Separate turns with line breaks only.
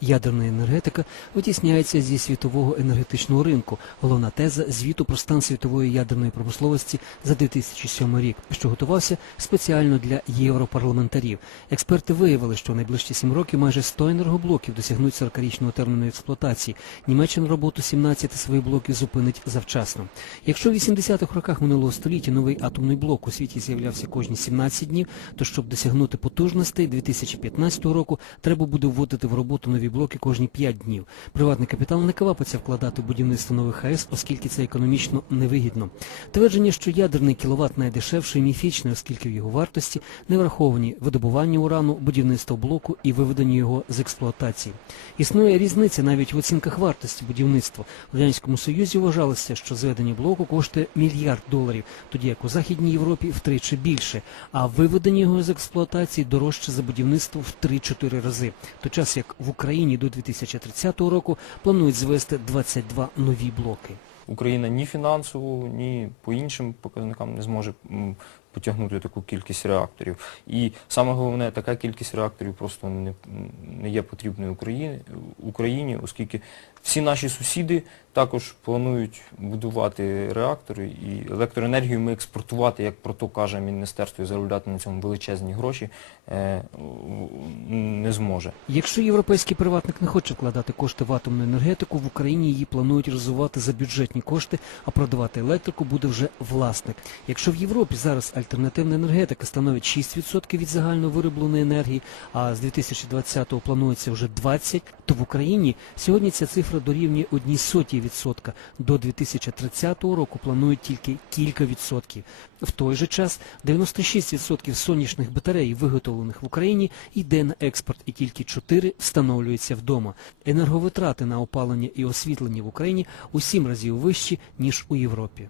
Ядерна енергетика витісняється зі світового енергетичного ринку. Головна теза звіту про стан світової ядерної промисловості за 2007 рік, що готувався спеціально для європарламентарів. Експерти виявили, що найближчі сім років майже 100 енергоблоків досягнуть 40-річного терміну експлуатації. Німеччина роботу 17 своїх блоків зупинить завчасно. Якщо в 80-х роках минулого століття новий атомний блок у світі з'являвся кожні 17 днів, то щоб досягнути потужностей 2015 року треба буде вводити в роботу нові блоки кожні 5 днів. Приватний капітал не квапиться вкладати в будівництво нових АЕС, оскільки це економічно невигідно. Твердження, що ядерний кіловат найдешевший, міфічне, оскільки в його вартості не враховані видобування урану, будівництво блоку і виведення його з експлуатації. Існує різниця навіть в оцінках вартості будівництва. В Радянському Союзі вважалося, що зведення блоку коштує мільярд доларів, тоді як у Західній Європі втричі більше, а виведення його з експлуатації дорожче за будівництво в 3-4 рази. Той час як в Україні до 2030 року планують звести 22 нові блоки.
Україна ні фінансово, ні по іншим показникам не зможе потягнути таку кількість реакторів. І саме головне, така кількість реакторів просто не, не є потрібною Україні, Україні, оскільки всі наші сусіди також планують будувати реактори і електроенергію ми експортувати, як про то каже міністерство, і заробляти на цьому величезні гроші е, не зможе.
Якщо європейський приватник не хоче вкладати кошти в атомну енергетику, в Україні її планують розвивати за бюджетні кошти, а продавати електрику буде вже власник. Якщо в Європі зараз альтернативна енергетика становить 6% від загально виробленої енергії, а з 2020-го планується вже 20%, то в Україні сьогодні ця цифра дорівнює одній сотій відсотка. До 2030 року планують тільки кілька відсотків. В той же час 96% сонячних батарей, виготовлених в Україні, йде на експорт, і тільки 4 встановлюються вдома. Енерговитрати на опалення і освітлення в Україні у 7 разів вищі, ніж у Європі.